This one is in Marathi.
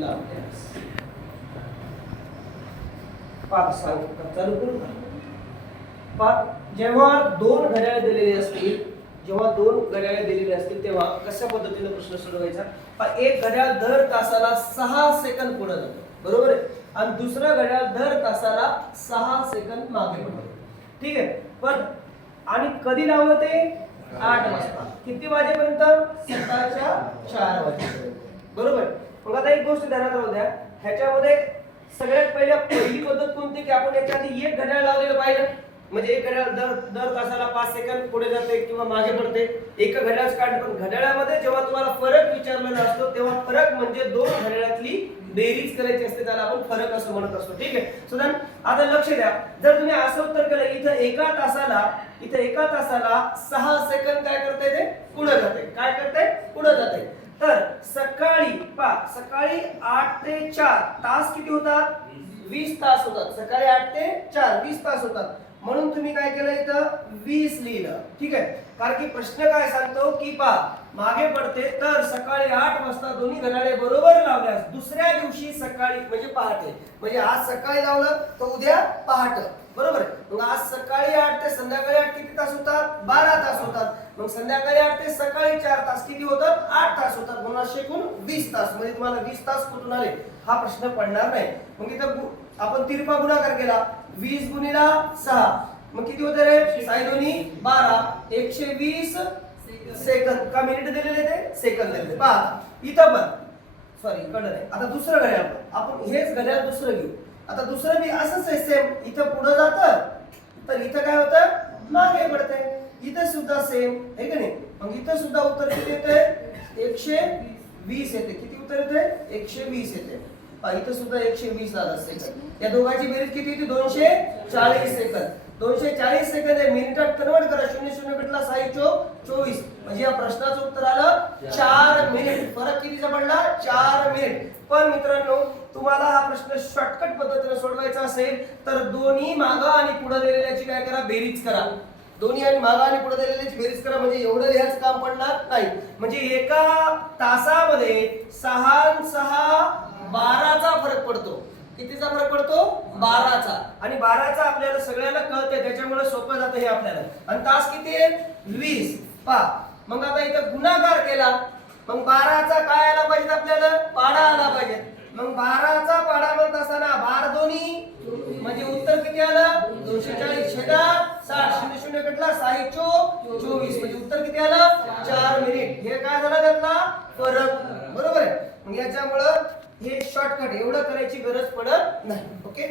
लावल्यास पाच सांग चालू पाच जेव्हा दोन घड्याळ दिलेले असतील जेव्हा दोन घड्याळे दिलेली असतील तेव्हा कशा पद्धतीने प्रश्न सोडवायचा? एक घड्याळ दर तासाला सहा सेकंद पुढे जातो. बरोबर आहे? आणि दुसरं घड्याळ दर तासाला सहा सेकंद मागे पडतो. ठीक आहे? पण आणि कधी लावलं ते? आठ वाजता. किती वाजेपर्यंत? सकाळच्या चार वाजेपर्यंत. बरोबर मग आता एक गोष्ट ध्यानात राहू द्या. ह्याच्यामध्ये सगळ्यात पहिल्या पहिली पद्धत कोणती की आपण याच्या आधी एक घड्याळ लावलेलं पाहिजे म्हणजे एक घड्याळ दर दर तासाला पाच सेकंद पुढे जाते किंवा मागे पडते. एका घड्याळच काढ. पण घड्याळामध्ये जेव्हा तुम्हाला फरक विचारलेला असतो तेव्हा फरक म्हणजे दोन घड्याळातली बेरीज करायची असते त्याला आपण फरक असं म्हणत असतो. ठीक आहे? सुदान आता लक्ष द्या. जर तुम्ही असं उत्तर केलं इथं एका तासाला इथं एका तासाला सहा सेकंद काय करता ते पुढे जात काय करते पुढे जाते तर सकाळी पा सकाळी आठ ते चार. तास किती होतात? वीस तास होतात. सकाळी आठ ते चार. वीस तास होतात. म्हणून तुम्ही काय केलं इथं? वीस लिहिलं. ठीक आहे? कारण की प्रश्न काय सांगतो की पा मागे पडते तर सकाळी आठ वाजता दोन्ही घड्याळे बरोबर लावल्यास दुसऱ्या दिवशी सकाळी म्हणजे पहाटे. म्हणजे आज सकाळी लावलं तर उद्या पहाट. बरोबर? आहे? मग आज सकाळी आठ ते संध्याकाळी आठ किती तास होतात? बारा तास होतात. मग संध्याकाळी आठ ते सकाळी चार तास किती होतात? आठ तास होतात. म्हणून असे एकूण वीस तास. म्हणजे तुम्हाला वीस तास कुठून आले? हा प्रश्न पडणार नाही. मग इथं गु- आपण तिरपा गुणाकार केला. वीस गुणीला सहा. मग किती होते रे? साई दोन्ही बारा. एकशे वीस सेकंद. का मिनिट दिलेले ते? सेकंद दिलेले. पहा. इथं पण सॉरी कडं नाही. आता दुसरं घड्याळ आपण हेच घड्याळ दुसरं घेऊ. आता दुसरं बी असंच आहे सेम इथं पुढं जातं. तर इथं काय होतं? मागे पडते इथं सुद्धा सेम आहे का नाही? मग इथं सुद्धा उत्तर किती येते? एकशे वीस येते. किती उत्तर येते? एकशे वीस येते. इथं सुद्धा एकशे वीस आलं सेकंद या दोघांची बेरीज किती होती? दोनशे चाळीस सेकंद दोनशे चाळीस सेकंद आहे. मिनिटात कन्वर्ट करा. शून्य शून्य कटला साई चो चोवीस. म्हणजे या प्रश्नाचं उत्तर आलं चार मिनिट फरक कितीचा पडला? चार मिनिट पण मित्रांनो तुम्हाला हा प्रश्न शॉर्टकट पद्धतीने सोडवायचा असेल तर दोन्ही मागा आणि पुढे दिलेल्याची काय करा? बेरीज करा. दोन्ही आणि मागा आणि पुढे दिलेल्याची बेरीज करा. म्हणजे एवढं लिहायचं काम पडणार नाही. म्हणजे एका तासामध्ये सहा सहा बाराचा फरक पडतो. कितीचा फरक पडतो? बाराचा. आणि बाराचा आपल्याला सगळ्यांना कळतंय. त्याच्यामुळे सोपं जातं हे आपल्याला. आणि तास किती आहे वीस. पा मग आता इथं गुणाकार केला. मग बाराचा काय आला पाहिजे आपल्याला? पाडा आला पाहिजे. मग बाराचा पाडा म्हणत असताना बार दोन्ही म्हणजे उत्तर किती आलं दोनशे चाळीस छेदा साठ शून्य शून्य कटला साई चो चोवीस म्हणजे उत्तर किती आलं? चार मिनिट. हे काय झालं त्यातला? फरक. बरोबर आहे. मग याच्यामुळं हे शॉर्टकट एवढं करायची गरज पडत नाही. ओके